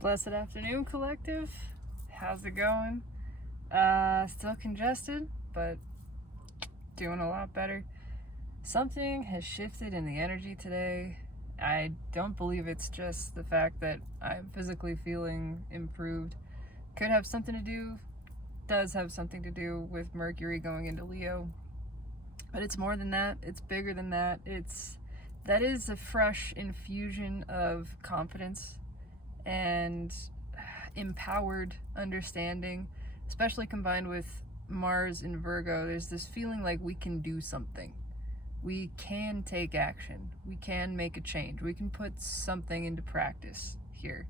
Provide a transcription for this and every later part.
Blessed afternoon, collective. How's it going? Still congested, but doing a lot better. Something has shifted in the energy today. I don't believe it's just the fact that I'm physically feeling improved. Could have something to do, does have something to do with Mercury going into Leo. But it's more than that. It's bigger than that. That is a fresh infusion of confidence and empowered understanding, especially combined with Mars in Virgo. There's this feeling like we can do something. We can take action. We can make a change. We can put something into practice here.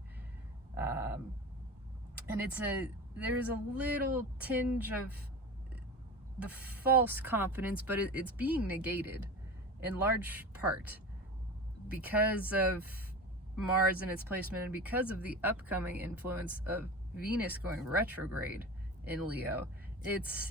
And there's a little tinge of the false confidence, but it's being negated in large part because of Mars and its placement, and because of the upcoming influence of Venus going retrograde in Leo. It's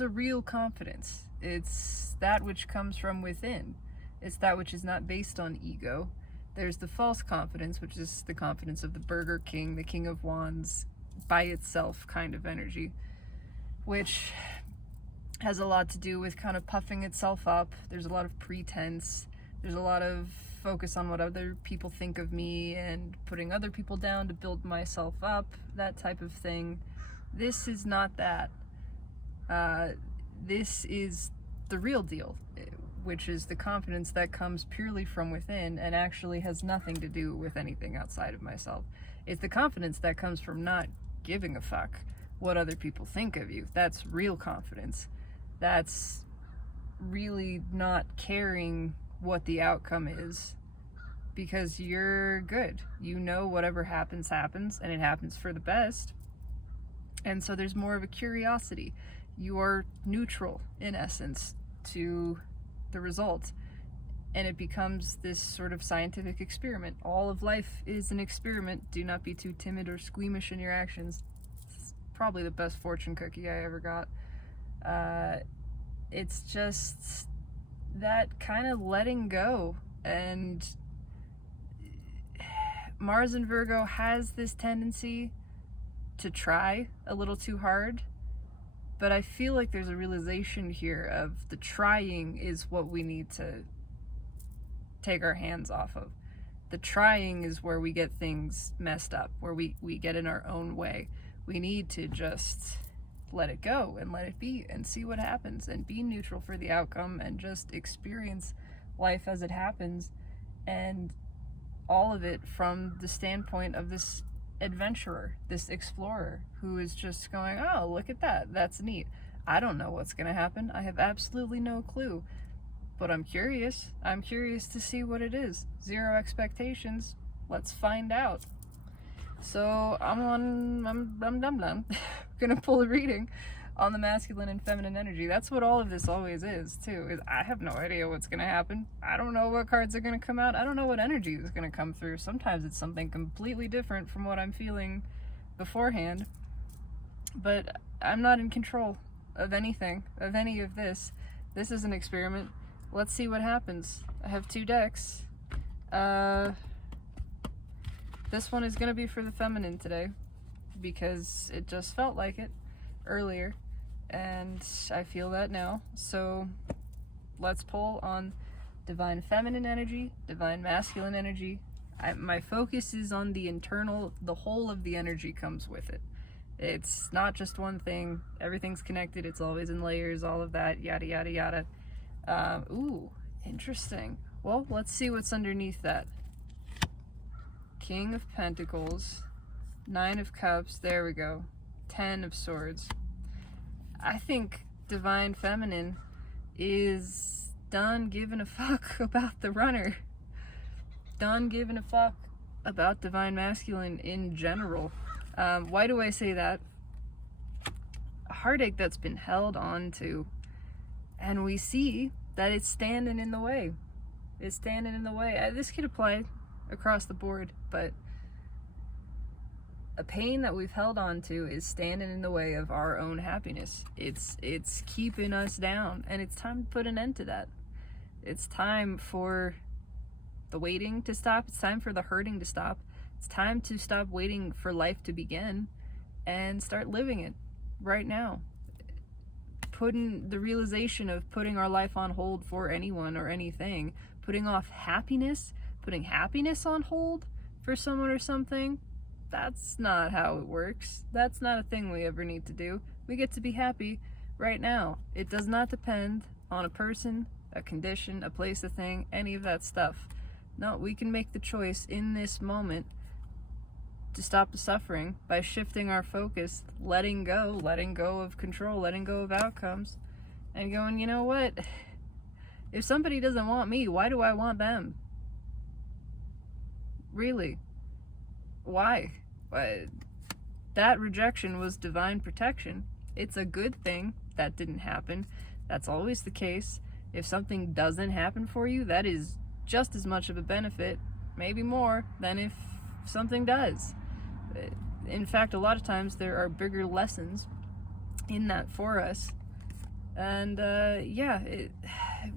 a real confidence. It's that which comes from within. It's that which is not based on ego. There's the false confidence, which is the confidence of the Burger King, the King of Wands, by itself kind of energy, which has a lot to do with kind of puffing itself up. There's a lot of pretense. There's a lot of focus on what other people think of me and putting other people down to build myself up, that type of thing. This is not that. This is the real deal, which is the confidence that comes purely from within and actually has nothing to do with anything outside of myself. It's the confidence that comes from not giving a fuck what other people think of you. That's real confidence. That's really not caring what the outcome is, because you're good. You know whatever happens, happens, and it happens for the best. And so there's more of a curiosity. You are neutral, in essence, to the result. And it becomes this sort of scientific experiment. All of life is an experiment. Do not be too timid or squeamish in your actions. It's probably the best fortune cookie I ever got. It's just that kind of letting go. And Mars in Virgo has this tendency to try a little too hard, but I feel like there's a realization here of the trying is what we need to take our hands off of. The trying is where we get things messed up, where we get in our own way. We need to just let it go and let it be and see what happens and be neutral for the outcome and just experience life as it happens, and all of it from the standpoint of this adventurer, this explorer who is just going, oh, look at that, that's neat. I don't know what's gonna happen. I have absolutely no clue, but I'm curious. I'm curious to see what it is. Zero expectations. Let's find out. So I'm gonna pull a reading on the masculine and feminine energy. That's what all of this always is too, is I have no idea what's gonna happen. I don't know what cards are gonna come out. I don't know what energy is gonna come through. Sometimes it's something completely different from what I'm feeling beforehand, but I'm not in control of anything, of any of this. This is an experiment. Let's see what happens. I have 2 decks. This one is gonna be for the feminine today because it just felt like it earlier, and I feel that now. So let's pull on divine feminine energy, divine masculine energy. My focus is on the internal. The whole of the energy comes with it. It's not just one thing. Everything's connected. It's always in layers, all of that, yada yada yada. Ooh, interesting. Well, let's see what's underneath that. King of Pentacles, 9 of Cups, there we go. 10 of Swords. I think divine feminine is done giving a fuck about the runner. Done giving a fuck about divine masculine in general. Why do I say that? A heartache that's been held on to, and we see that it's standing in the way. It's standing in the way. This could apply across the board, but a pain that we've held on to is standing in the way of our own happiness. It's keeping us down, and it's time to put an end to that. It's time for the waiting to stop. It's time for the hurting to stop. It's time to stop waiting for life to begin and start living it right now. Putting the realization of putting our life on hold for anyone or anything, putting off happiness, putting happiness on hold for someone or something, that's not how it works. That's not a thing we ever need to do. We get to be happy right now. It does not depend on a person, a condition, a place, a thing, any of that stuff. No, we can make the choice in this moment to stop the suffering by shifting our focus, letting go of control, letting go of outcomes, and going, you know what? If somebody doesn't want me, why do I want them? Really? Why? That rejection was divine protection. It's a good thing that didn't happen. That's always the case. If something doesn't happen for you, that is just as much of a benefit, maybe more, than if something does. In fact, a lot of times there are bigger lessons in that for us. And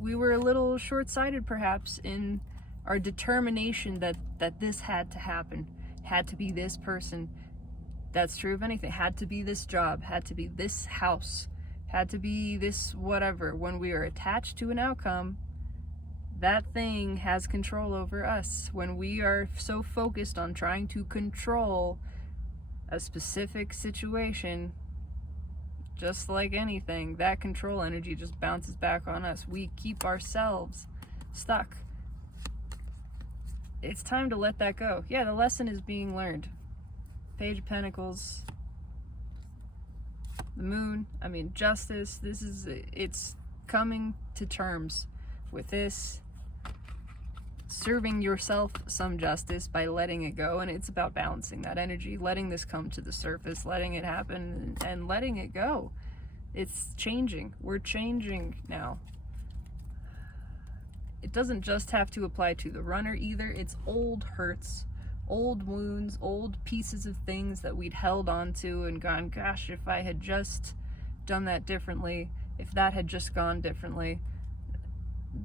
we were a little short-sighted perhaps in our determination that this had to happen, had to be this person. That's true of anything. Had to be this job, had to be this house, had to be this whatever. When we are attached to an outcome, that thing has control over us. When we are so focused on trying to control a specific situation, just like anything, that control energy just bounces back on us. We keep ourselves stuck. It's time to let that go. Yeah, the lesson is being learned. Page of Pentacles, the Moon, justice. It's coming to terms with this, serving yourself some justice by letting it go. And it's about balancing that energy, letting this come to the surface, letting it happen, and letting it go. It's changing. We're changing now. It doesn't just have to apply to the runner either. It's old hurts, old wounds, old pieces of things that we'd held on to and gone, gosh, if I had just done that differently, if that had just gone differently.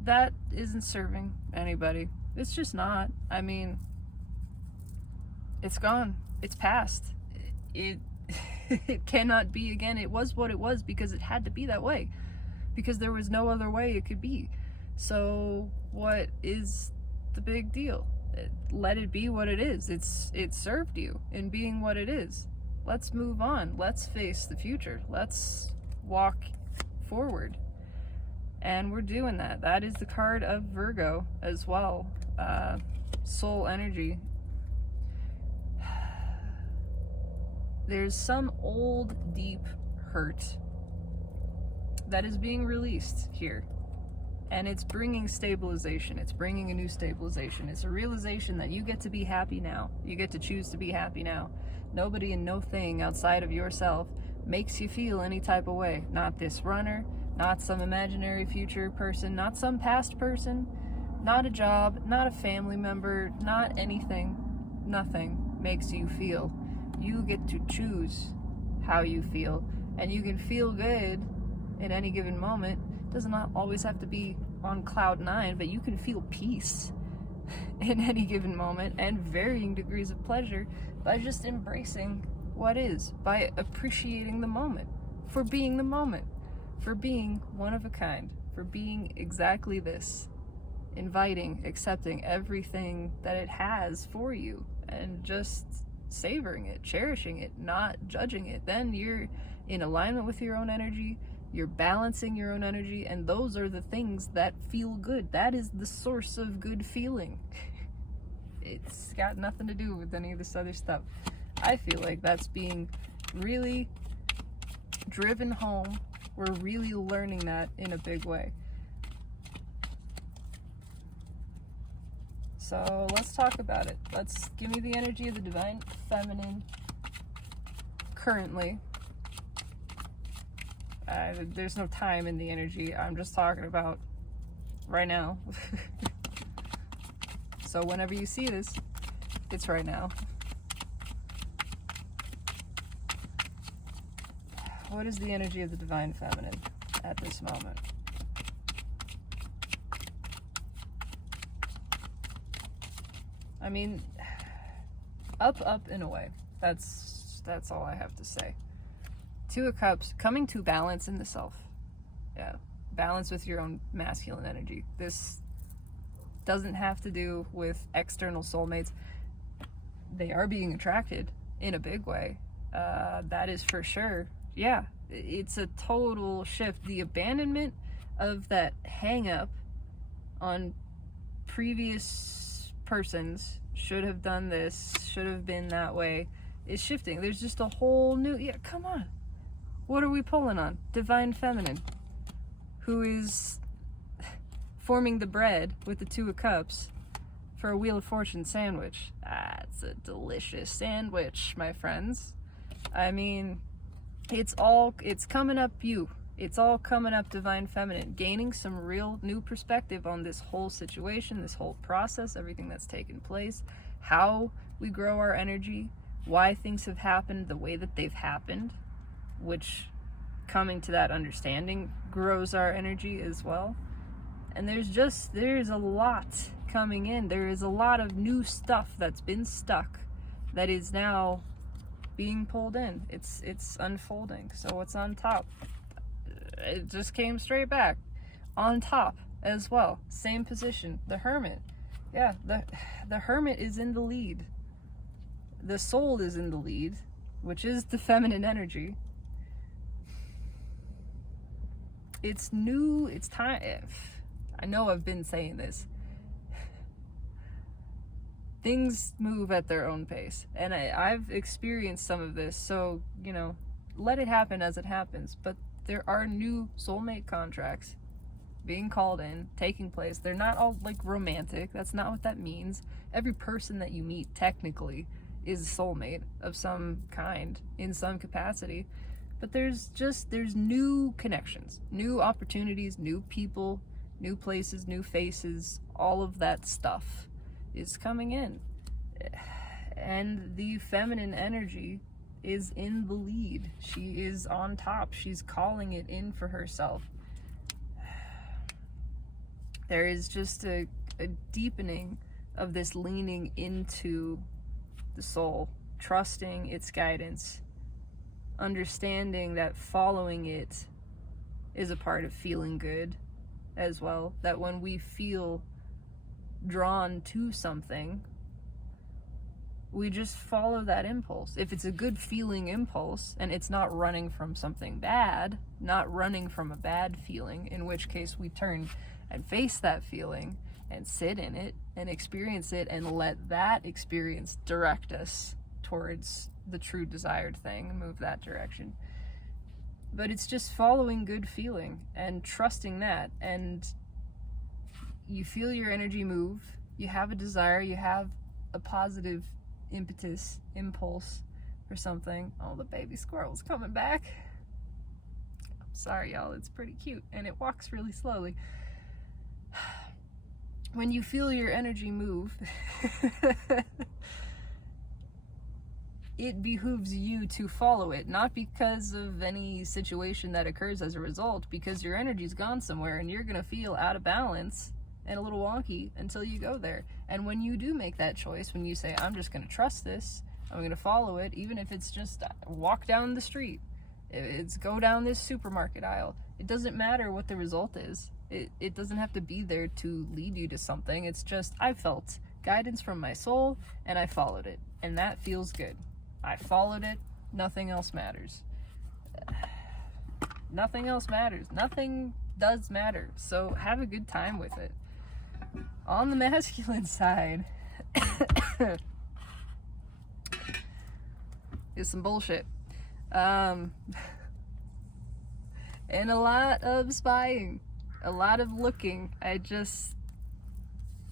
That isn't serving anybody. It's just not. It's gone. It's past. It cannot be again. It was what it was because it had to be that way. Because there was no other way it could be. So what is the big deal? Let it be what it is. It served you in being what it is. Let's move on. Let's face the future. Let's walk forward. And we're doing that. That is the card of Virgo as well. Soul energy. There's some old, deep hurt that is being released here. And it's bringing stabilization. It's bringing a new stabilization. It's a realization that you get to be happy now. You get to choose to be happy now. Nobody and no thing outside of yourself makes you feel any type of way. Not this runner, not some imaginary future person, not some past person, not a job, not a family member, not anything. Nothing makes you feel. You get to choose how you feel. And you can feel good in any given moment. Does not always have to be on cloud 9, but you can feel peace in any given moment and varying degrees of pleasure by just embracing what is, by appreciating the moment for being the moment, for being one of a kind, for being exactly this, inviting, accepting everything that it has for you and just savoring it, cherishing it, not judging it. Then you're in alignment with your own energy. You're balancing your own energy, and those are the things that feel good. That is the source of good feeling. It's got nothing to do with any of this other stuff. I feel like that's being really driven home. We're really learning that in a big way. So let's talk about it. Let's give me the energy of the divine feminine currently. There's no time in the energy. I'm just talking about right now. So whenever you see this, it's right now. What is the energy of the divine feminine at this moment? up and away. That's all I have to say. Two of Cups, coming to balance in the self. Yeah, balance with your own masculine energy. This doesn't have to do with external soulmates. They are being attracted in a big way. That is for sure. Yeah, it's a total shift. The abandonment of that hang up on previous persons, should have done this, should have been that way, is shifting. There's just a whole new, yeah, come on. What are we pulling on? Divine Feminine, who is forming the bread with the Two of Cups for a Wheel of Fortune sandwich. It's a delicious sandwich, my friends. I mean, it's coming up you. It's all coming up Divine Feminine, gaining some real new perspective on this whole situation, this whole process, everything that's taken place, how we grow our energy, why things have happened the way that they've happened, which coming to that understanding grows our energy as well. And there's a lot coming in. There is a lot of new stuff that's been stuck that is now being pulled in. It's unfolding. So what's on top? It just came straight back. On top as well. Same position. The Hermit. Yeah, the Hermit is in the lead. The Soul is in the lead, which is the feminine energy. It's new. It's time. I know I've been saying this. Things move at their own pace. And I've experienced some of this. So, let it happen as it happens. But there are new soulmate contracts being called in, taking place. They're not all romantic. That's not what that means. Every person that you meet technically is a soulmate of some kind in some capacity. But there's new connections, new opportunities, new people, new places, new faces. All of that stuff is coming in. And the feminine energy is in the lead. She is on top. She's calling it in for herself. There is just a deepening of this leaning into the soul, trusting its guidance, understanding that following it is a part of feeling good as well. That when we feel drawn to something, we just follow that impulse. If it's a good feeling impulse and it's not running from something bad, not running from a bad feeling, in which case we turn and face that feeling and sit in it and experience it and let that experience direct us towards the true desired thing and move that direction. But it's just following good feeling and trusting that, and you feel your energy move, you have a desire, you have a positive impetus, impulse for something. Oh, the baby squirrel's coming back. I'm sorry, y'all, it's pretty cute and it walks really slowly. When you feel your energy move, it behooves you to follow it, not because of any situation that occurs as a result, because your energy's gone somewhere and you're gonna feel out of balance and a little wonky until you go there. And when you do make that choice, when you say, I'm just gonna trust this, I'm gonna follow it, even if it's just walk down the street, it's go down this supermarket aisle, it doesn't matter what the result is. It doesn't have to be there to lead you to something. It's just, I felt guidance from my soul and I followed it, and that feels good. I followed it. Nothing else matters. Nothing else matters. Nothing does matter. So have a good time with it. On the masculine side is some bullshit. And a lot of spying. A lot of looking.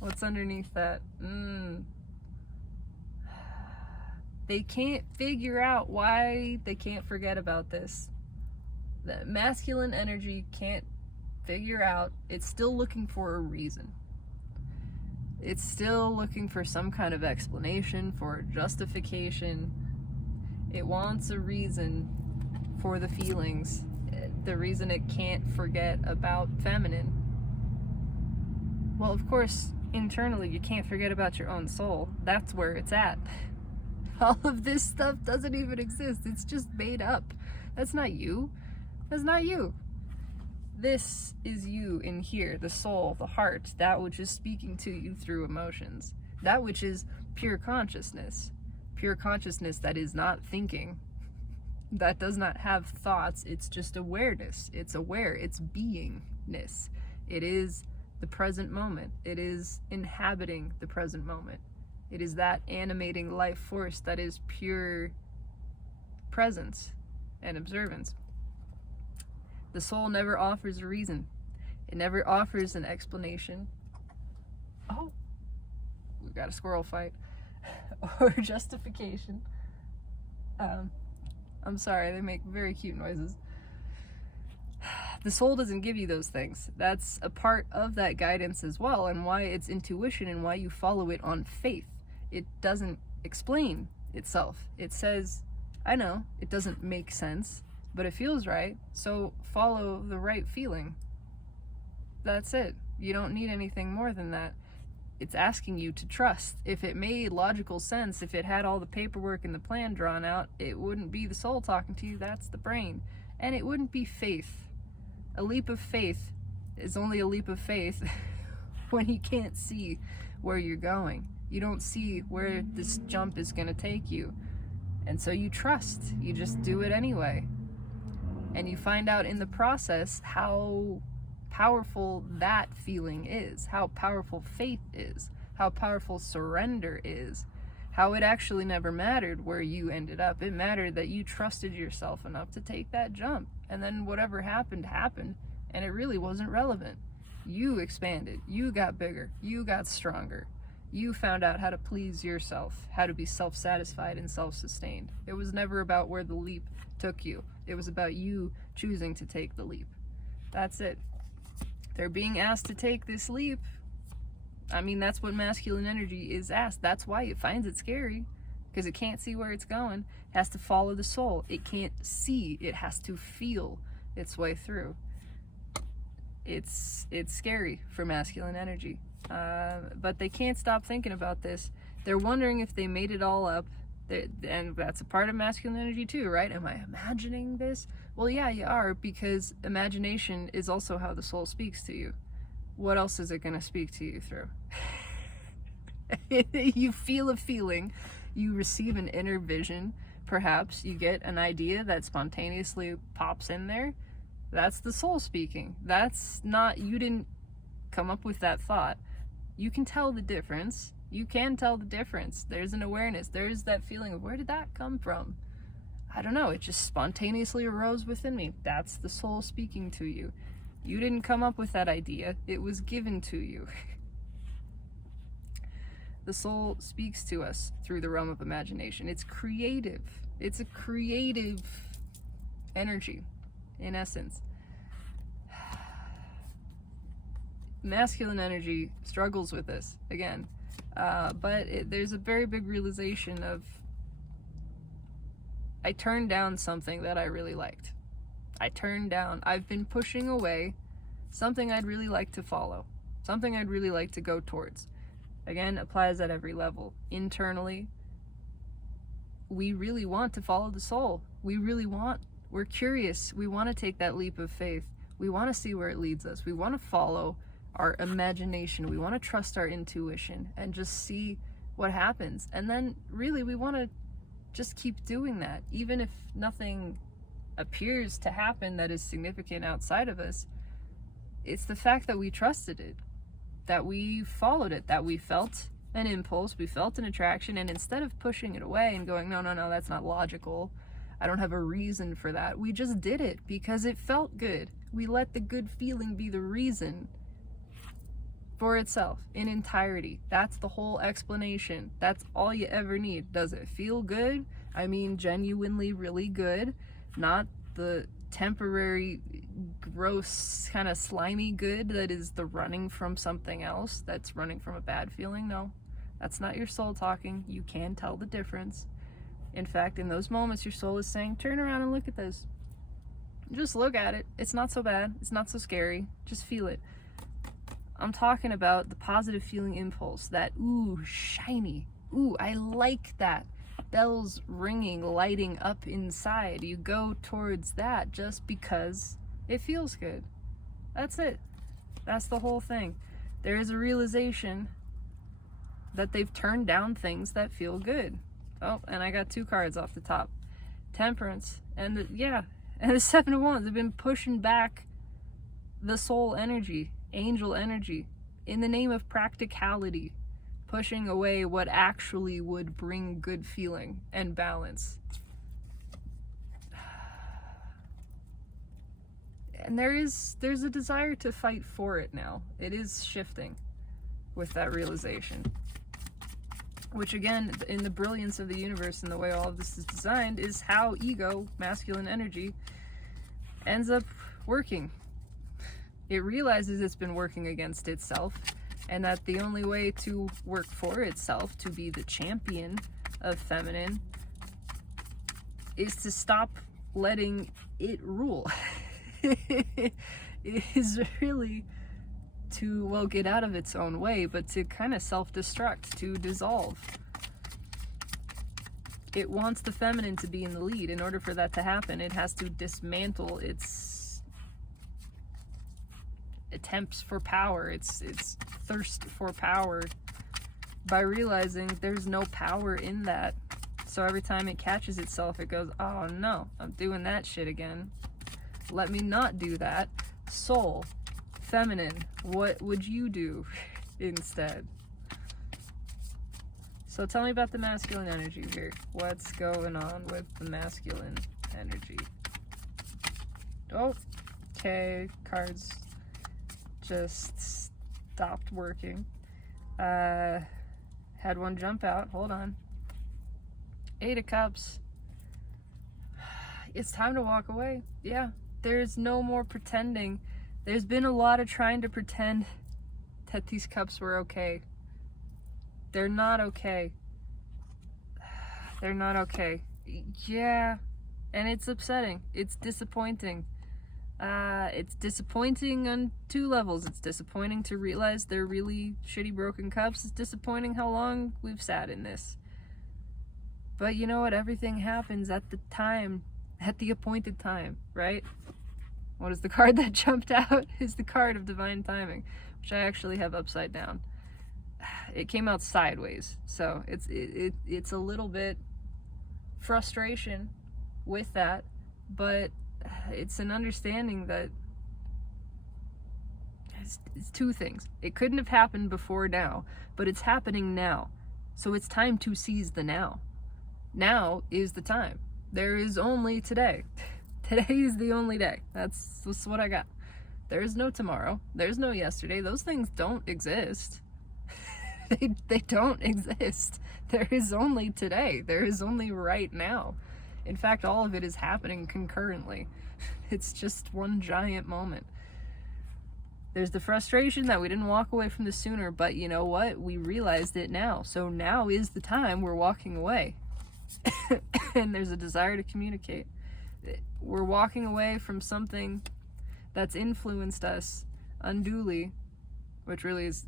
What's underneath that? They can't figure out why they can't forget about this. The masculine energy can't figure out. It's still looking for a reason. It's still looking for some kind of explanation, for justification. It wants a reason for the feelings. The reason it can't forget about feminine. Well, of course, internally you can't forget about your own soul. That's where it's at. All of this stuff doesn't even exist. It's just made up. That's not you. That's not you. This is you in here, the soul, the heart, that which is speaking to you through emotions, that which is pure consciousness that is not thinking, that does not have thoughts. It's just awareness. It's aware. It's beingness. It is the present moment. It is inhabiting the present moment. It is that animating life force that is pure presence and observance. The soul never offers a reason. It never offers an explanation. Oh, we've got a squirrel fight. Or justification. I'm sorry, they make very cute noises. The soul doesn't give you those things. That's a part of that guidance as well, and why it's intuition and why you follow it on faith. It doesn't explain itself. It says, I know, it doesn't make sense, but it feels right, so follow the right feeling. That's it. You don't need anything more than that. It's asking you to trust. If it made logical sense, if it had all the paperwork and the plan drawn out, it wouldn't be the soul talking to you, that's the brain. And it wouldn't be faith. A leap of faith is only a leap of faith when you can't see where you're going. You don't see where this jump is going to take you. And so you trust. You just do it anyway. And you find out in the process how powerful that feeling is, how powerful faith is, how powerful surrender is, how it actually never mattered where you ended up. It mattered that you trusted yourself enough to take that jump. And then whatever happened, happened. And it really wasn't relevant. You expanded. You got bigger. You got stronger. You found out how to please yourself, how to be self-satisfied and self-sustained. It was never about where the leap took you. It was about you choosing to take the leap. That's it. They're being asked to take this leap. I mean, that's what masculine energy is asked. That's why it finds it scary, because it can't see where it's going. It has to follow the soul. It can't see. It has to feel its way through. It's scary for masculine energy. But they can't stop thinking about this. They're wondering if they made it all up. And that's a part of masculine energy too, right? Am I imagining this? Well, yeah, you are, because imagination is also how the soul speaks to you. What else is it going to speak to you through? You feel a feeling, you receive an inner vision, perhaps you get an idea that spontaneously pops in there. That's the soul speaking. That's not, you didn't come up with that thought. You can tell the difference. You can tell the difference. There's an awareness. There's that feeling of, where did that come from? I don't know. It just spontaneously arose within me. That's the soul speaking to you. You didn't come up with that idea. It was given to you. The soul speaks to us through the realm of imagination. It's creative. It's a creative energy, in essence. Masculine energy struggles with this, again. But there's a very big realization of, I turned down something that I really liked. I've been pushing away something I'd really like to follow, something I'd really like to go towards. Again, applies at every level. Internally, we really want to follow the soul. We're curious. We want to take that leap of faith. We want to see where it leads us. We want to follow our imagination. We want to trust our intuition and just see what happens. And then really we want to just keep doing that. Even if nothing appears to happen that is significant outside of us, it's the fact that we trusted it, that we followed it, that we felt an impulse, we felt an attraction, and instead of pushing it away and going, no, that's not logical, I don't have a reason for that, we just did it because it felt good. We let the good feeling be the reason for itself in entirety. That's the whole explanation. That's all you ever need. Does it feel good? I mean, genuinely really good, not the temporary, gross, kind of slimy good that is the running from something else, that's running from a bad feeling. No, that's not your soul talking. You can tell the difference. In fact, in those moments, your soul is saying, turn around and look at this. Just look at it. It's not so bad. It's not so scary. Just feel it. I'm talking about the positive feeling impulse, that, ooh, shiny. Ooh, I like that. bells ringing, lighting up inside. You go towards that just because it feels good. That's it. That's the whole thing. There is a realization that they've turned down things that feel good. Oh, and I got 2 cards off the top. Temperance and the 7 of Wands. They've been pushing back the soul energy, angel energy, in the name of practicality, pushing away what actually would bring good feeling and balance. And there's a desire to fight for it now. It is shifting with that realization. Which again, in the brilliance of the universe and the way all of this is designed, is how ego, masculine energy, ends up working. It realizes it's been working against itself, and that the only way to work for itself, to be the champion of feminine, is to stop letting it rule. It is really to, well, get out of its own way, but to kind of self-destruct, to dissolve. It wants the feminine to be in the lead. In order for that to happen, it has to dismantle its attempts for power, its thirst for power, by realizing there's no power in that. So every time it catches itself, it goes, oh no, I'm doing that shit again. Let me not do that. Soul, feminine, what would you do instead? So tell me about the masculine energy here. What's going on with the masculine energy? Oh, okay, cards just stopped working. Had one jump out. Hold on. 8 of Cups. It's time to walk away. Yeah, there's no more pretending. There's been a lot of trying to pretend that these cups were okay. They're not okay. They're not okay. Yeah, and it's upsetting. It's disappointing. It's disappointing on 2 levels. It's disappointing to realize they're really shitty broken cups. It's disappointing how long we've sat in this. But you know what? Everything happens at the time, at the appointed time, right? What is the card that jumped out? Is the card of divine timing, which I actually have upside down. It came out sideways, so it's a little bit frustration with that, but it's an understanding that it's 2 things. It couldn't have happened before now, but it's happening now. So it's time to seize the now. Now is the time. There is only today. Today is the only day. That's what I got. There is no tomorrow. There's no yesterday. Those things don't exist. They don't exist. There is only today. There is only right now. In fact, all of it is happening concurrently. It's just one giant moment. There's the frustration that we didn't walk away from this sooner, but you know what? We realized it now. So now is the time we're walking away. And there's a desire to communicate. We're walking away from something that's influenced us unduly, which really is,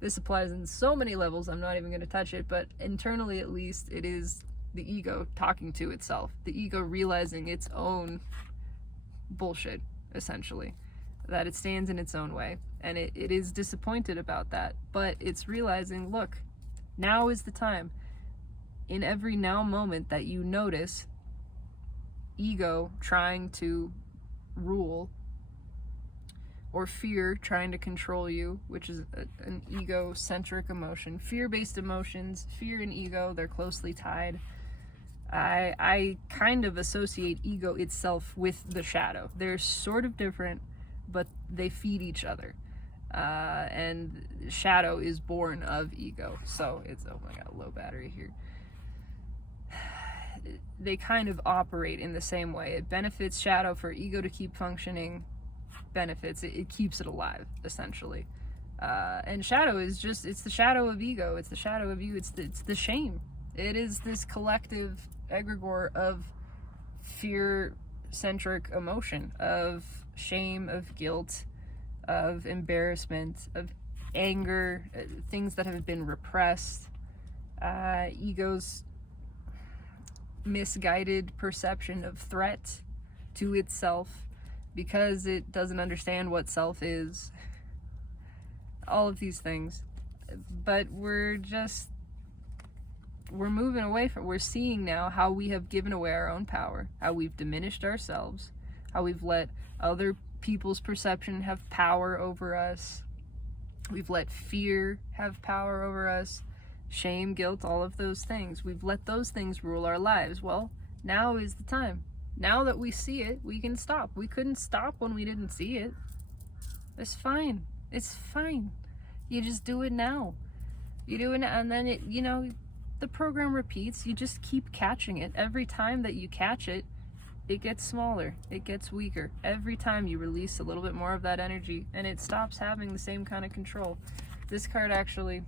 this applies in so many levels, I'm not even going to touch it, but internally at least, it is the ego talking to itself, the ego realizing its own bullshit, essentially, that it stands in its own way, and it is disappointed about that, but it's realizing, look, now is the time. In every now moment that you notice ego trying to rule, or fear trying to control you, which is an egocentric emotion. Fear-based emotions, fear and ego, they're closely tied. I kind of associate ego itself with the shadow. They're sort of different, but they feed each other. And shadow is born of ego. So it's, oh my god, low battery here. They kind of operate in the same way. It benefits shadow for ego to keep functioning. Benefits, it keeps it alive, essentially. And shadow is just, it's the shadow of ego. It's the shadow of you. It's the shame. It is this collective egregore of fear-centric emotion, of shame, of guilt, of embarrassment, of anger, things that have been repressed. Ego's misguided perception of threat to itself because it doesn't understand what self is. All of these things. But we're moving away from, we're seeing now how we have given away our own power, how we've diminished ourselves, how we've let other people's perception have power over us. We've let fear have power over us, shame, guilt, all of those things. We've let those things rule our lives. Well, now is the time. Now that we see it, we can stop. We couldn't stop when we didn't see it. It's fine. It's fine. You just do it now. You do it now, and then the program repeats. You just keep catching it. Every time that you catch it, it gets smaller, it gets weaker. Every time you release a little bit more of that energy, and it stops having the same kind of control. This card actually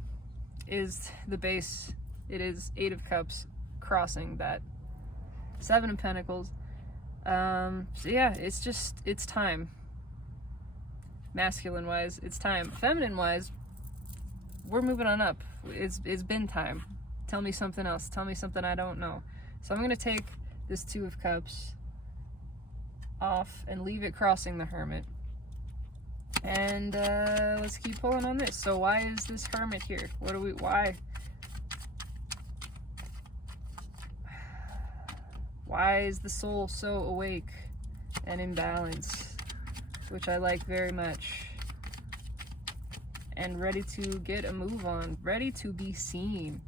is the base. It is 8 of Cups crossing that 7 of Pentacles. So yeah, it's time. Masculine wise, it's time. Feminine wise, we're moving on up. It's been time. Tell me something else. Tell me something I don't know. So I'm gonna take this 2 of Cups off and leave it crossing the Hermit. And let's keep pulling on this. So why is this Hermit here? Why? Why is the soul so awake and in balance? Which I like very much. And ready to get a move on. Ready to be seen.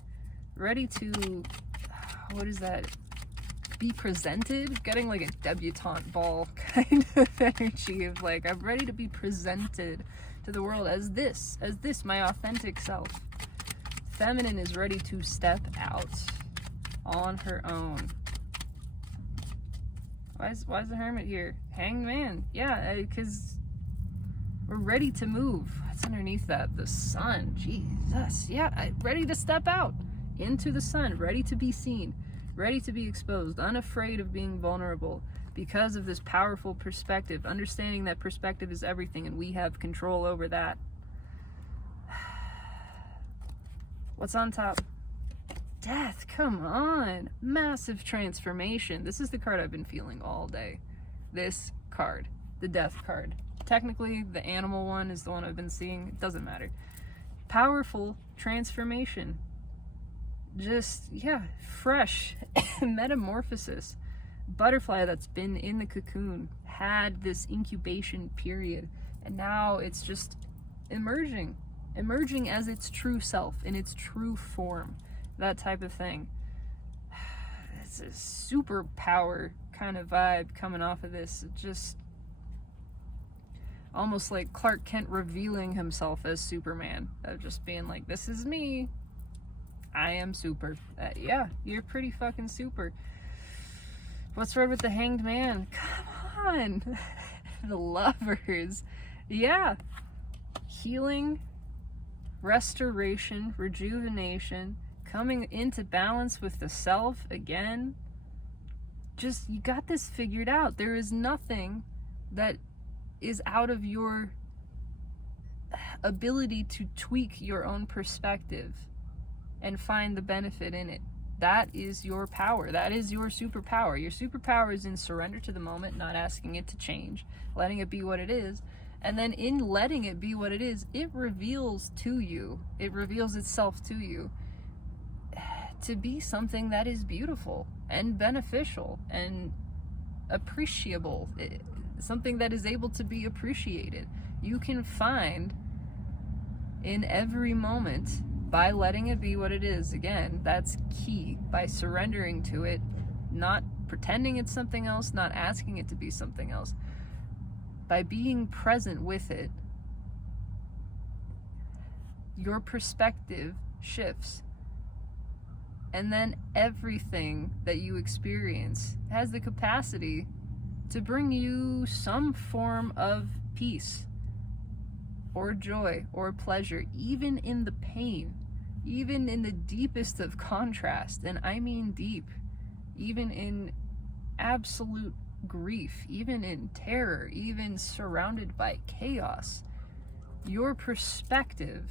Ready to, what is that? Be presented, getting like a debutante ball kind of energy of like, I'm ready to be presented to the world as this, my authentic self. Feminine is ready to step out on her own. Why is the Hermit here? Hanged Man. Yeah, because we're ready to move. What's underneath that? The Sun. Jesus. Yeah, ready to step out into the sun, ready to be seen, ready to be exposed, unafraid of being vulnerable because of this powerful perspective, understanding that perspective is everything and we have control over that. What's on top? Death, come on. Massive transformation. This is the card I've been feeling all day. This card, the Death card. Technically, the animal one is the one I've been seeing. It doesn't matter. Powerful transformation. Just, yeah, fresh metamorphosis. Butterfly that's been in the cocoon had this incubation period, and now it's just emerging as its true self, in its true form, that type of thing. It's a superpower kind of vibe coming off of this. It just almost like Clark Kent revealing himself as Superman, of just being like, this is me. I am super. Yeah, you're pretty fucking super. What's right with the Hanged Man? Come on. The Lovers. Yeah. Healing, restoration, rejuvenation, coming into balance with the self again. Just, you got this figured out. There is nothing that is out of your ability to tweak your own perspective and find the benefit in it. That is your power. That is your superpower. Your superpower is in surrender to the moment, not asking it to change, letting it be what it is. And then in letting it be what it is, it reveals to you, it reveals itself to you to be something that is beautiful and beneficial and appreciable, something that is able to be appreciated. You can find in every moment, by letting it be what it is, again, that's key, by surrendering to it, not pretending it's something else, not asking it to be something else, by being present with it, your perspective shifts. And then everything that you experience has the capacity to bring you some form of peace or joy or pleasure, even in the pain, even in the deepest of contrast, and I mean deep, even in absolute grief, even in terror, even surrounded by chaos. Your perspective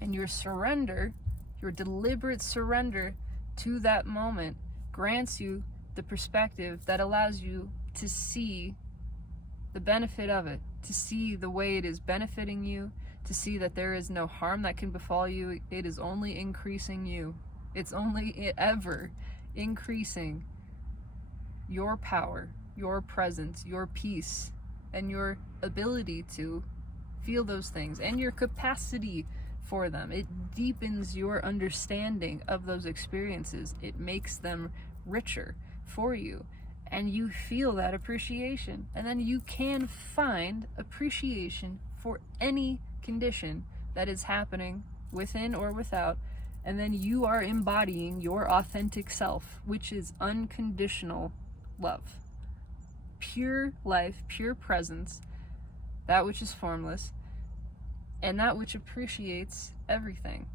and your surrender, your deliberate surrender to that moment, grants you the perspective that allows you to see the benefit of it, to see the way it is benefiting you, to see that there is no harm that can befall you. It is only increasing you. It's only ever increasing your power, your presence, your peace, and your ability to feel those things and your capacity for them. It deepens your understanding of those experiences. It makes them richer for you, and you feel that appreciation. And then you can find appreciation for any condition that is happening within or without, and then you are embodying your authentic self, which is unconditional love, pure life, pure presence, that which is formless, and that which appreciates everything.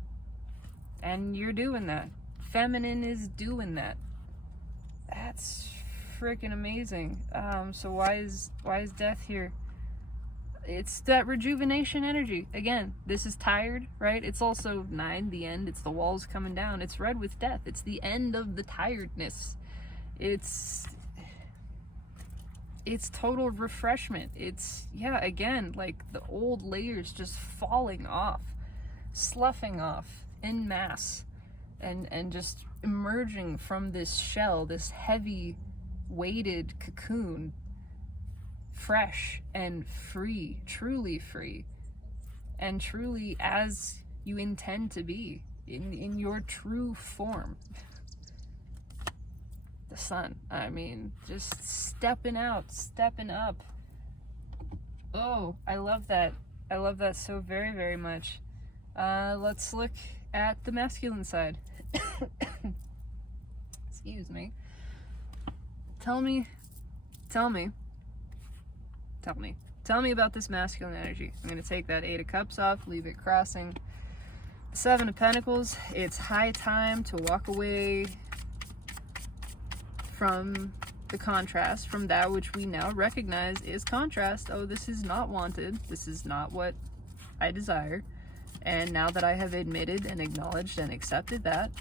And you're doing that. Feminine is doing that. That's freaking amazing. So why is death here? It's that rejuvenation energy. Again, this is tired, right? It's also 9, the end. It's the walls coming down. It's red with death. It's the end of the tiredness. It's total refreshment. It's, yeah, again, like the old layers just falling off, sloughing off en masse, and just emerging from this shell, this heavy, weighted cocoon, fresh and free, truly free, and truly as you intend to be, in your true form. The sun, I mean, just stepping out, stepping up. Oh, I love that. I love that so very, very much. Let's look at the masculine side. Excuse me. Tell me about this masculine energy. I'm going to take that 8 of Cups off, leave it crossing. 7 of Pentacles. It's high time to walk away from the contrast, from that which we now recognize is contrast. Oh, this is not wanted. This is not what I desire. And now that I have admitted and acknowledged and accepted that,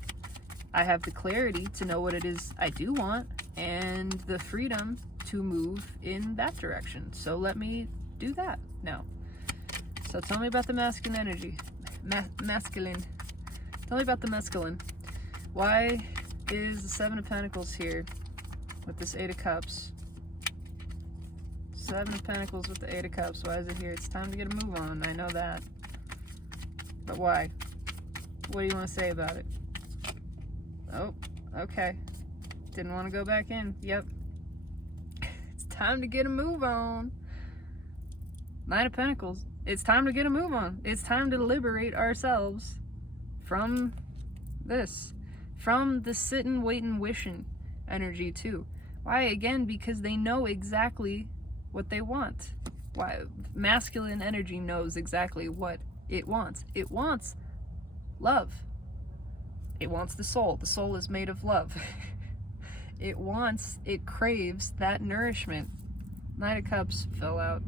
I have the clarity to know what it is I do want and the freedom to move in that direction. So let me do that now. So tell me about the masculine energy. Masculine. Tell me about the masculine. Why is the 7 of Pentacles here with this 8 of Cups? 7 of Pentacles with the 8 of Cups. Why is it here? It's time to get a move on. I know that. But why? What do you want to say about it? Oh, okay. Didn't want to go back in. Yep. It's time to get a move on. 9 of Pentacles. It's time to get a move on. It's time to liberate ourselves from this. From the sitting, waiting, wishing energy too. Why? Again, because they know exactly what they want. Why? Masculine energy knows exactly what it wants. It wants love. It wants the soul. The soul is made of love. It craves that nourishment. 9 of Cups fell out,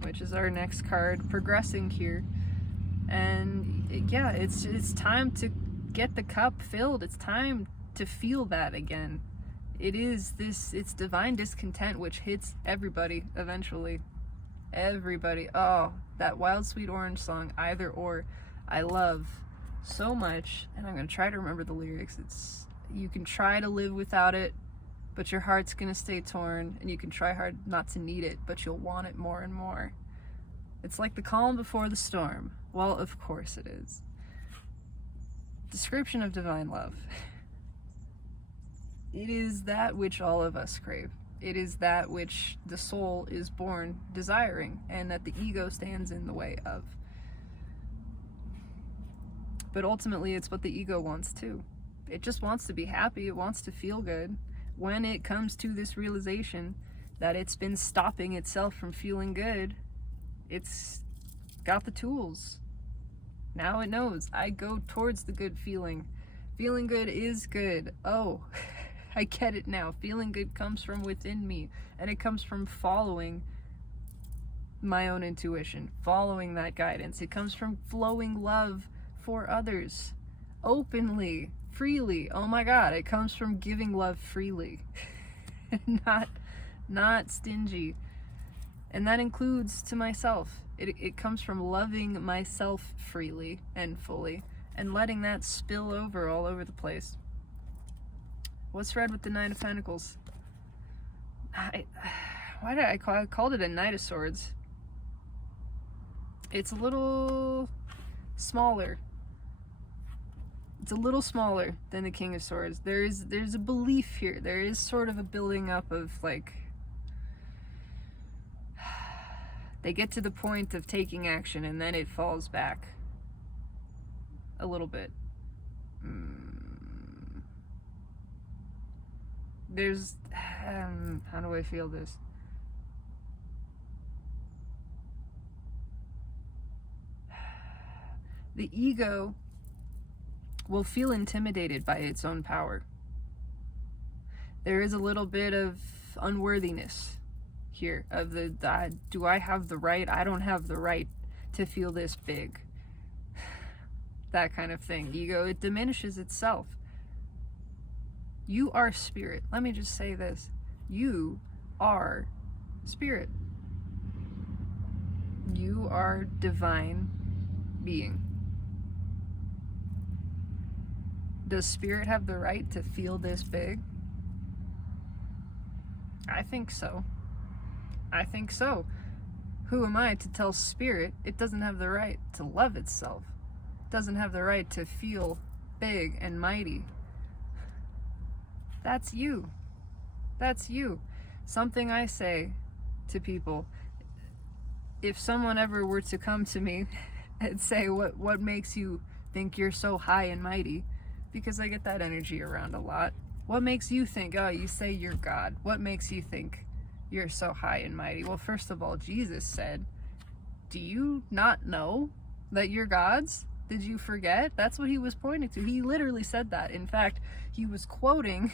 which is our next card, progressing here. And yeah, it's time to get the cup filled. It's time to feel that again. It's divine discontent, which hits everybody eventually. Everybody. Oh, that Wild Sweet Orange song, Either Or, I love so much, and I'm going to try to remember the lyrics. You can try to live without it, but your heart's going to stay torn, and you can try hard not to need it, but you'll want it more and more. It's like the calm before the storm. Well, of course it is. Description of divine love. It is that which all of us crave. It is that which the soul is born desiring, and that the ego stands in the way of. But ultimately, it's what the ego wants too. It just wants to be happy. It wants to feel good. When it comes to this realization that it's been stopping itself from feeling good, it's got the tools. Now it knows. I go towards the good feeling. Feeling good is good. Oh, I get it now. Feeling good comes from within me, and it comes from following my own intuition, following that guidance. It comes from flowing love for others openly, freely. Oh my God, it comes from giving love freely. not stingy. And that includes to myself. It comes from loving myself freely and fully and letting that spill over all over the place. What's read with the Nine of Pentacles? I called it a Knight of Swords. It's a little smaller. It's a little smaller than the King of Swords. There's a belief here. There is sort of a building up of like, they get to the point of taking action and then it falls back a little bit. There's, how do I feel this? The ego will feel intimidated by its own power. There is a little bit of unworthiness here of do I have the right? I don't have the right to feel this big. That kind of thing. Ego, it diminishes itself. You are spirit. Let me just say this. You are spirit. You are divine being. Does spirit have the right to feel this big? I think so. I think so. Who am I to tell spirit it doesn't have the right to love itself? It doesn't have the right to feel big and mighty. That's you. That's you. Something I say to people, if someone ever were to come to me and say, what makes you think you're so high and mighty? Because I get that energy around a lot. What makes you think, oh, you say you're God. What makes you think you're so high and mighty? Well, first of all, Jesus said, do you not know that you're God's? Did you forget? That's what he was pointing to. He literally said that. In fact, he was quoting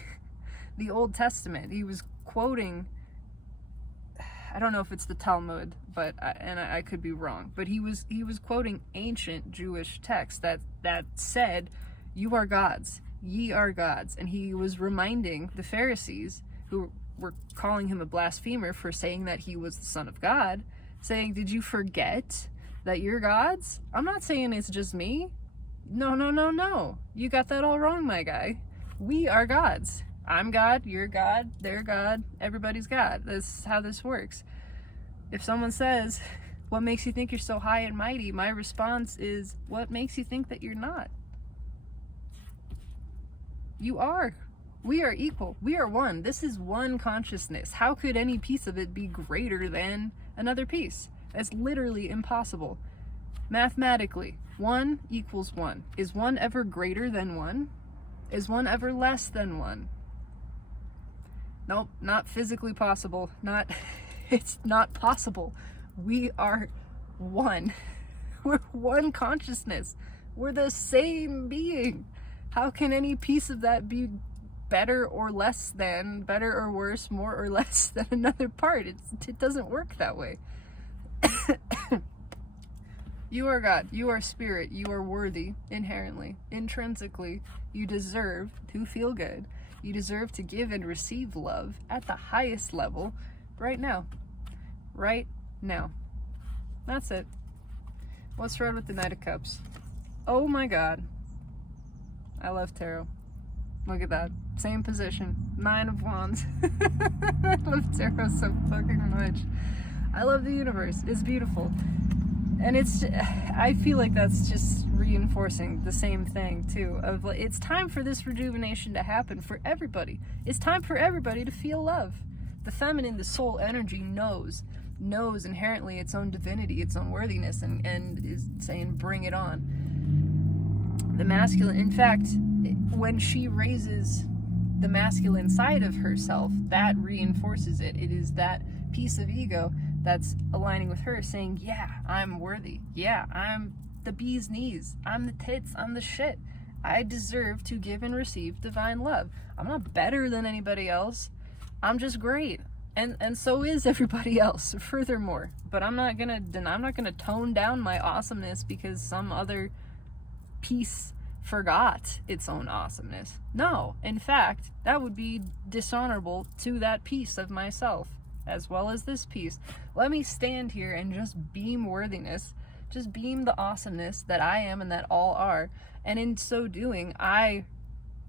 the Old Testament. He was quoting, I don't know if it's the Talmud, but I could be wrong, but he was quoting ancient Jewish texts that said, you are gods, ye are gods. And he was reminding the Pharisees, who were calling him a blasphemer for saying that he was the Son of God, saying, did you forget that you're gods? I'm not saying it's just me. No. You got that all wrong, my guy. We are gods. I'm God, you're God, they're God, everybody's God. That's how this works. If someone says, what makes you think you're so high and mighty? My response is, what makes you think that you're not? You are. We are equal. We are one. This is one consciousness. How could any piece of it be greater than another piece? That's literally impossible. Mathematically, 1 equals 1. Is 1 ever greater than 1? Is 1 ever less than 1? Nope, not physically possible. It's not possible. We are one. We're one consciousness. We're the same being. How can any piece of that be better or less than, better or worse, more or less than another part? It doesn't work that way. You are God. You are spirit. You are worthy inherently, intrinsically. You deserve to feel good. You deserve to give and receive love at the highest level right now. Right now. That's it. What's read with the Knight of Cups? Oh my God. I love tarot. Look at that. Same position. 9 of Wands. I love tarot so fucking much. I love the universe. It's beautiful. And I feel like that's just reinforcing the same thing too, of like, it's time for this rejuvenation to happen for everybody. It's time for everybody to feel love. The feminine, the soul energy knows inherently its own divinity, its own worthiness, and is saying, bring it on. The masculine, in fact, when she raises the masculine side of herself, that reinforces it. It is that piece of ego that's aligning with her, saying, yeah, I'm worthy. Yeah, I'm the bee's knees. I'm the tits. I'm the shit. I deserve to give and receive divine love. I'm not better than anybody else. I'm just great. And so is everybody else, furthermore. But I'm not gonna tone down my awesomeness because some other piece forgot its own awesomeness. No, in fact, that would be dishonorable to that piece of myself, as well as this piece. Let me stand here and just beam worthiness, just beam the awesomeness that I am and that all are. And in so doing, I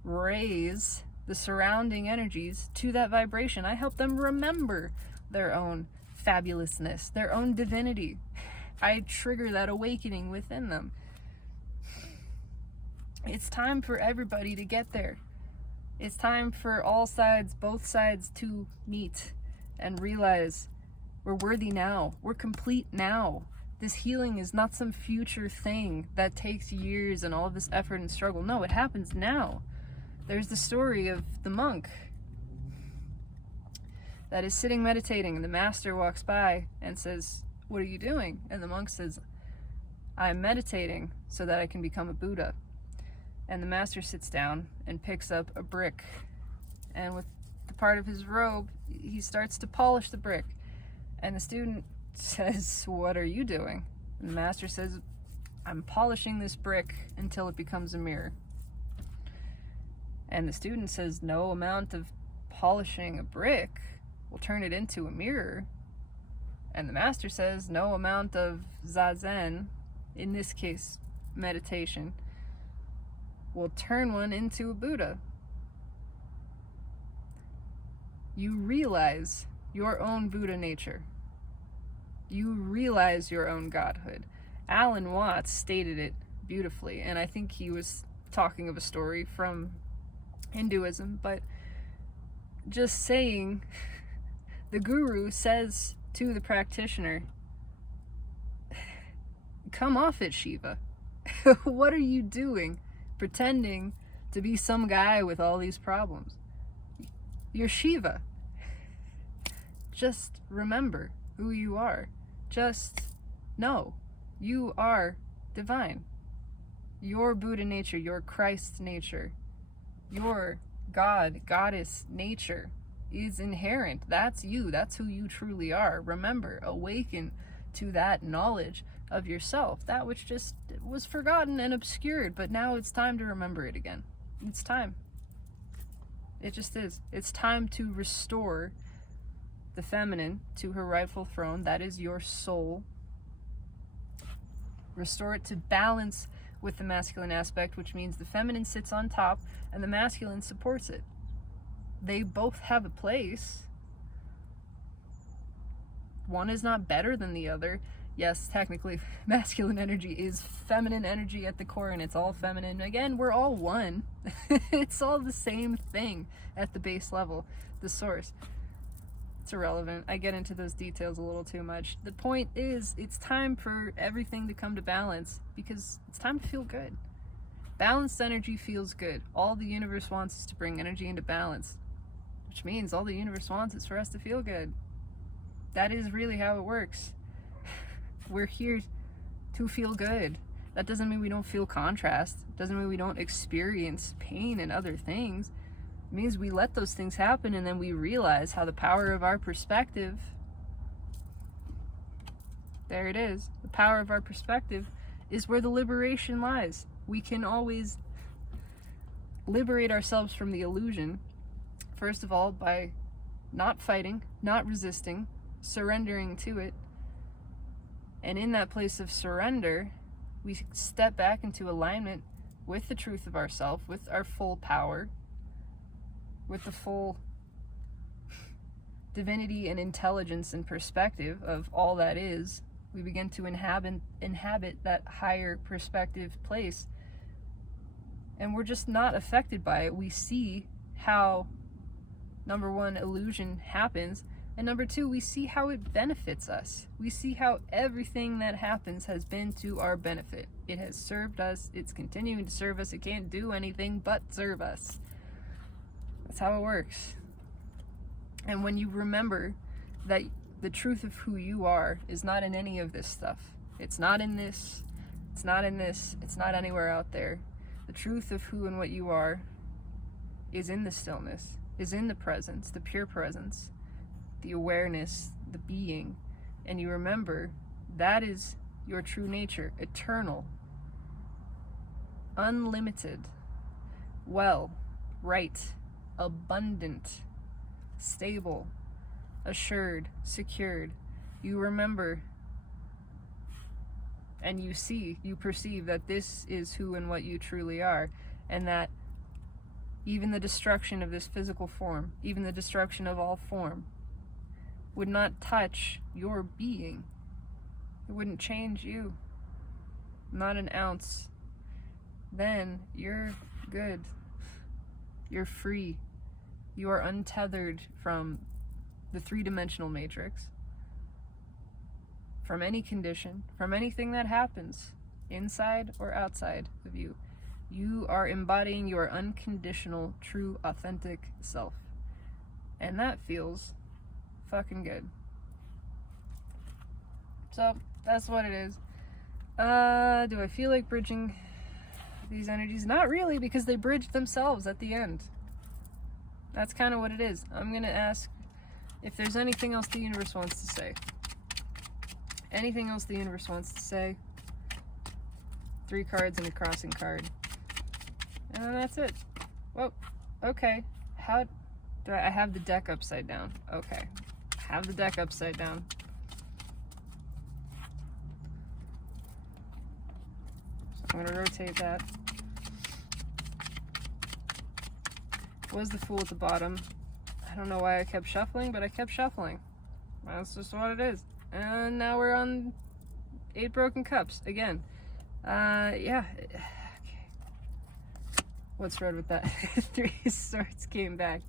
raise the surrounding energies to that vibration. I help them remember their own fabulousness, their own divinity. I trigger that awakening within them. It's time for everybody to get there. It's time for all sides, both sides, to meet and realize we're worthy now. We're complete now. This healing is not some future thing that takes years and all of this effort and struggle. No, it happens now. There's the story of the monk that is sitting meditating, and the master walks by and says, "What are you doing?" And the monk says, "I'm meditating so that I can become a Buddha." And the master sits down and picks up a brick, and with the part of his robe, he starts to polish the brick. And the student says, "What are you doing?" And the master says, "I'm polishing this brick until it becomes a mirror." And the student says, "No amount of polishing a brick will turn it into a mirror." And the master says, "No amount of zazen, in this case meditation, will turn one into a Buddha." You realize your own Buddha nature. You realize your own godhood. Alan Watts stated it beautifully, and I think he was talking of a story from Hinduism, but just saying, the guru says to the practitioner, "Come off it, Shiva." What are you doing pretending to be some guy with all these problems? You're Shiva. Just remember who you are. Just know you are divine. Your Buddha nature, your Christ nature, your God, goddess nature is inherent. That's you. That's who you truly are. Remember, awaken to that knowledge of yourself, that which just was forgotten and obscured, but now it's time to remember it again. It's time. It just is. It's time to restore the feminine to her rightful throne. That is your soul. Restore it to balance with the masculine aspect, which means the feminine sits on top and the masculine supports it. They both have a place. One is not better than the other. Yes, technically, masculine energy is feminine energy at the core, and it's all feminine. Again, we're all one. It's all the same thing at the base level, the source. It's irrelevant. I get into those details a little too much. The point is, it's time for everything to come to balance, because it's time to feel good. Balanced energy feels good. All the universe wants is to bring energy into balance, which means all the universe wants is for us to feel good. That is really how it works. We're here to feel good. That doesn't mean we don't feel contrast. It doesn't mean we don't experience pain and other things. It means we let those things happen, and then we realize how the power of our perspective, there it is, the power of our perspective is where the liberation lies. We can always liberate ourselves from the illusion, first of all, by not fighting, not resisting, surrendering to it. And in that place of surrender, we step back into alignment with the truth of ourself, with our full power, with the full divinity and intelligence and perspective of all that is. We begin to inhabit that higher perspective place, and we're just not affected by it. We see how, number one, illusion happens, and number two, we see how it benefits us. We see how everything that happens has been to our benefit. It has served us. It's continuing to serve us. It can't do anything but serve us. That's how it works. And when you remember that the truth of who you are is not in any of this stuff. It's not in this. It's not in this. It's not anywhere out there. The truth of who and what you are is in the stillness, is in the presence, the pure presence, the awareness, the being. And you remember that is your true nature, eternal. unlimited, well, right, abundant, stable, assured, secured. You remember and you see, you perceive that this is who and what you truly are, and that even the destruction of this physical form, even the destruction of all form, would not touch your being. It wouldn't change you. Not an ounce. Then you're good. You're free. You are untethered from the three-dimensional matrix, from any condition, from anything that happens, inside or outside of you. You are embodying your unconditional, true, authentic self. And that feels fucking good. So, that's what it is. Do I feel like bridging these energies? Not really, because they bridge themselves at the end. That's kind of what it is. I'm going to ask if there's anything else the universe wants to say. Anything else the universe wants to say. 3 cards and a crossing card. And then that's it. Whoa. Okay. How do I have the deck upside down? Okay. Have the deck upside down. So I'm going to rotate that. Was the Fool at the bottom. I don't know why I kept shuffling, but I kept shuffling. That's just what it is. And now we're on 8 broken cups again. Yeah. Okay. What's red with that? 3 swords came back.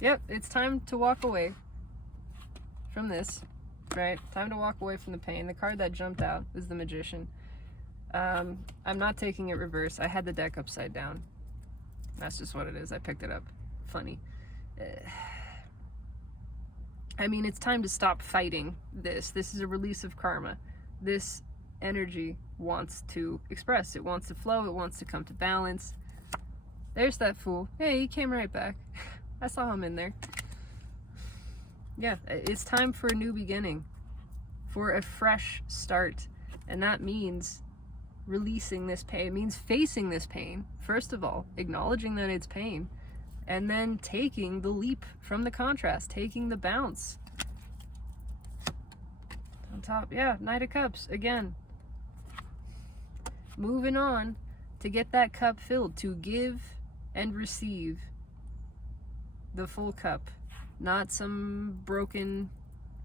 Yep, it's time to walk away from this, right? Time to walk away from the pain. The card that jumped out is the Magician. I'm not taking it reverse. I had the deck upside down. That's just what it is. I picked it up. Funny. I mean, it's time to stop fighting this. This is a release of karma. This energy wants to express. It wants to flow. It wants to come to balance. There's that Fool. Hey, he came right back. I saw him in there. Yeah, it's time for a new beginning. For a fresh start. And that means releasing this pain. It means facing this pain. First of all, acknowledging that it's pain. And then taking the leap from the contrast. Taking the bounce. On top, yeah, Knight of Cups. Again. Moving on to get that cup filled. To give and receive the full cup. Not some broken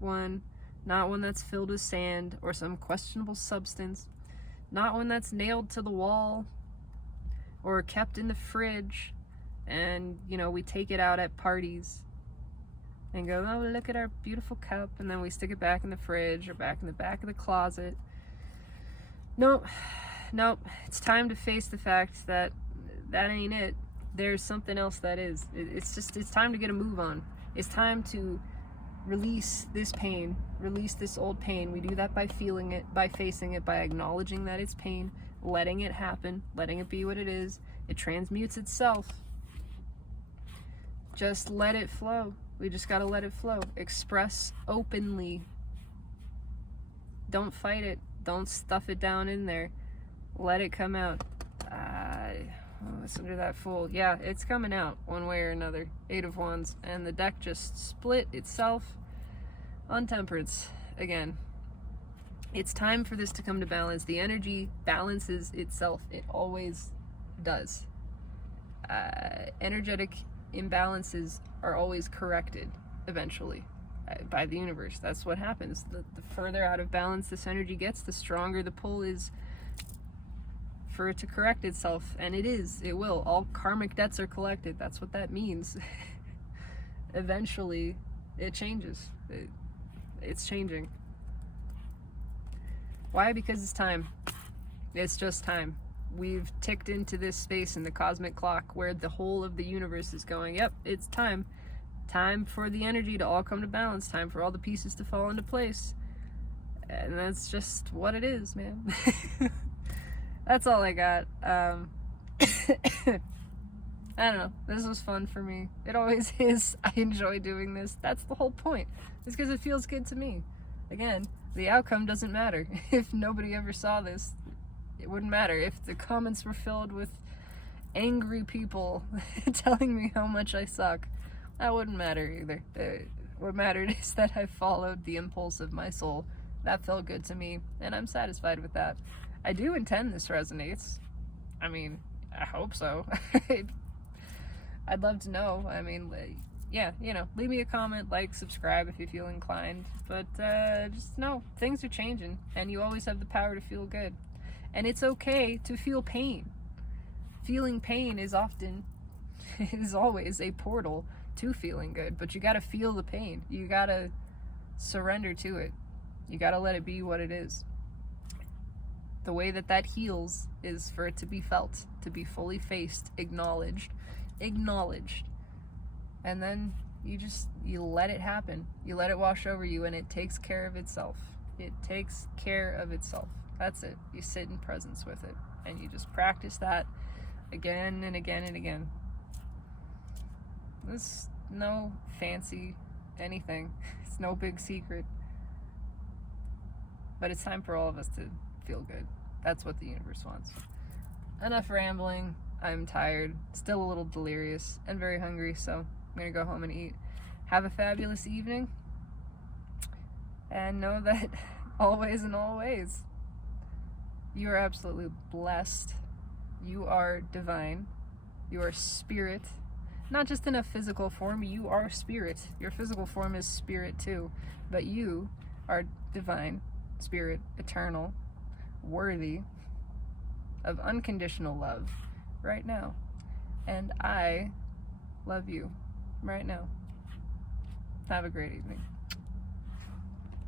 one. Not one that's filled with sand or some questionable substance. Not one that's nailed to the wall or kept in the fridge and, you know, we take it out at parties and go, oh, look at our beautiful cup, and then we stick it back in the fridge or back in the back of the closet. Nope. It's time to face the fact that that ain't it. There's something else that is. It's time to get a move on. It's time to release this pain, release this old pain. We do that by feeling it, by facing it, by acknowledging that it's pain, letting it happen, letting it be what it is. It transmutes itself. Just let it flow. We just gotta let it flow. Express openly. Don't fight it. Don't stuff it down in there. Let it come out. What's under that Fool? Yeah, it's coming out one way or another. 8 of Wands. And the deck just split itself on Temperance again. It's time for this to come to balance. The energy balances itself. It always does. Energetic imbalances are always corrected eventually by the universe. That's what happens. The further out of balance this energy gets, the stronger the pull is for it to correct itself. And it will. All karmic debts are collected. That's what that means. Eventually it changes. It's changing. Why? Because it's time. It's just time. We've ticked into this space in the cosmic clock where the whole of the universe is going, yep, it's time. Time for the energy to all come to balance. Time for all the pieces to fall into place. And that's just what it is, man. That's all I got. I don't know. This was fun for me. It always is. I enjoy doing this. That's the whole point. It's because it feels good to me. Again, the outcome doesn't matter. If nobody ever saw this, It wouldn't matter if the comments were filled with angry people telling me how much I suck. That wouldn't matter either. What mattered is that I followed the impulse of my soul. That felt good to me, and I'm satisfied with that. I do intend this resonates. I mean, I hope so. I'd love to know. I mean, yeah, leave me a comment, like, subscribe if you feel inclined. But just know, things are changing, and you always have the power to feel good. And it's okay to feel pain. Feeling pain is always a portal to feeling good, but you gotta feel the pain. You gotta surrender to it. You gotta let it be what it is. The way that heals is for it to be felt, to be fully faced, acknowledged, and then you let it happen. You let it wash over you, and it takes care of itself. It takes care of itself. That's it. You sit in presence with it, and you just practice that again and again and again. There's no fancy anything. It's no big secret. But it's time for all of us to feel good. That's what the universe wants. Enough rambling. I'm tired, still a little delirious, and very hungry, so I'm gonna go home and eat. Have a fabulous evening, and know that always and always, you are absolutely blessed. You are divine. You are spirit. Not just in a physical form, you are spirit. Your physical form is spirit too, but you are divine, spirit, eternal, worthy of unconditional love right now. And I love you right now. Have a great evening.